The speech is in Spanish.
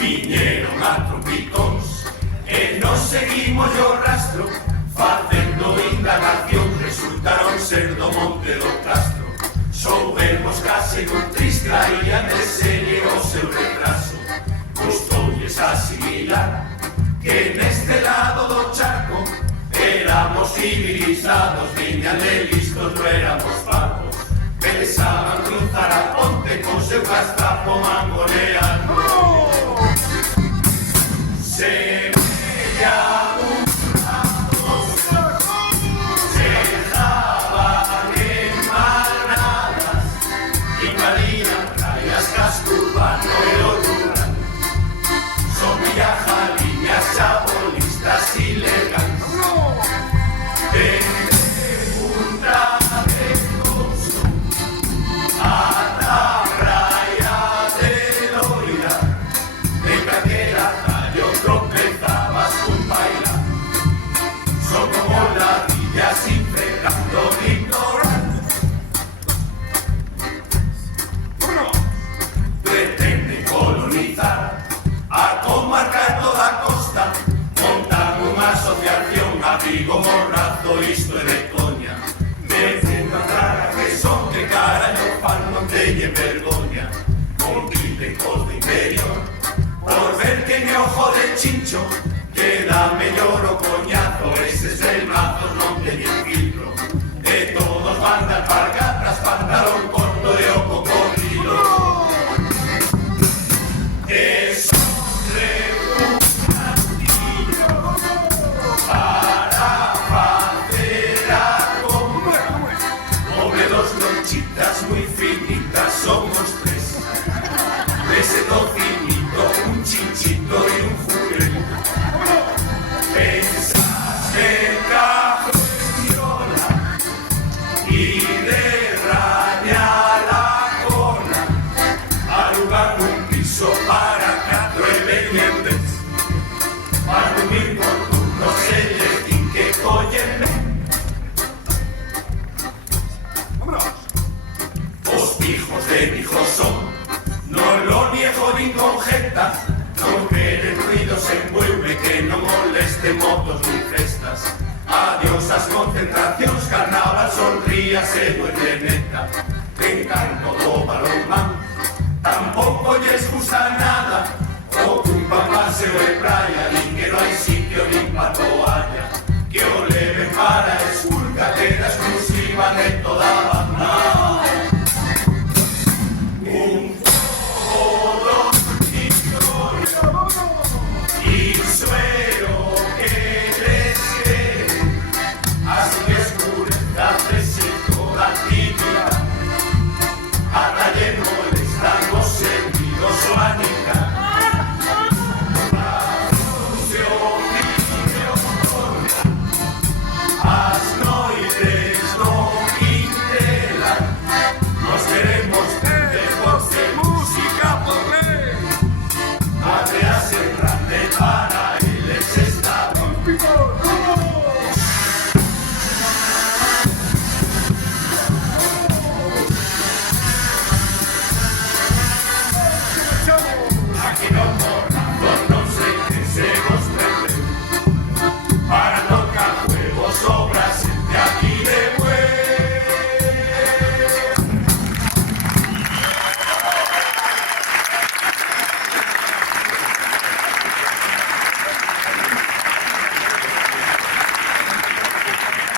Viñeron a trompicóns e nos seguimos o rastro, facendo indagación resultaron ser do Monte do Castro. Soubemos case con tris traían de serie o seu retraso. Custoulles asimilar que neste lado do charco éramos civilizados, viñan de listos, non éramos pacos. Pensaban cruzar a ponte con seu castapo mangoneando. Semella un rato, se daban en manadas, invadían rayas, casco urbano e o rural. Son viajaliñas, chabolistas ilegales. Dende un travecoso ata a praia de Loira, de calquera tallo tropezabas cun paila. Son como ladrillas infectando o litoral. Pretenden colonizar a comarca e toda a costa, montan unha asociación, abrigo morrazo, isto é de coña. Dende unha traga que son, que caraño fan, non teñen vergoña. Compiten cos do interior, por ver que me ojo de chincho, queda mellor o coñazo, eses belmazos non teñen filtro. De todos van de alpargatras, pantalón corto e o cocodrilo. Eso para facer a compra. Home dos lonchitas moi finitas, somos tres. Ese tocinito, un chinchito e un jurel. Pensas que cajo en viola y de raña la cola, alugar un piso para 4 e veñen vez. Para dormir por turnos e les din que collen ben. Os hijos de hijos son, non lo niego nin con jeta, non queren ruidos en Bueule, que non moleste motos nin festas. Adiós as concentracións, carnaval, sonrías e duele neta. Encanto do balonmán, tampouco lles gusta nada, ocupan paseo e praia, nin que non hai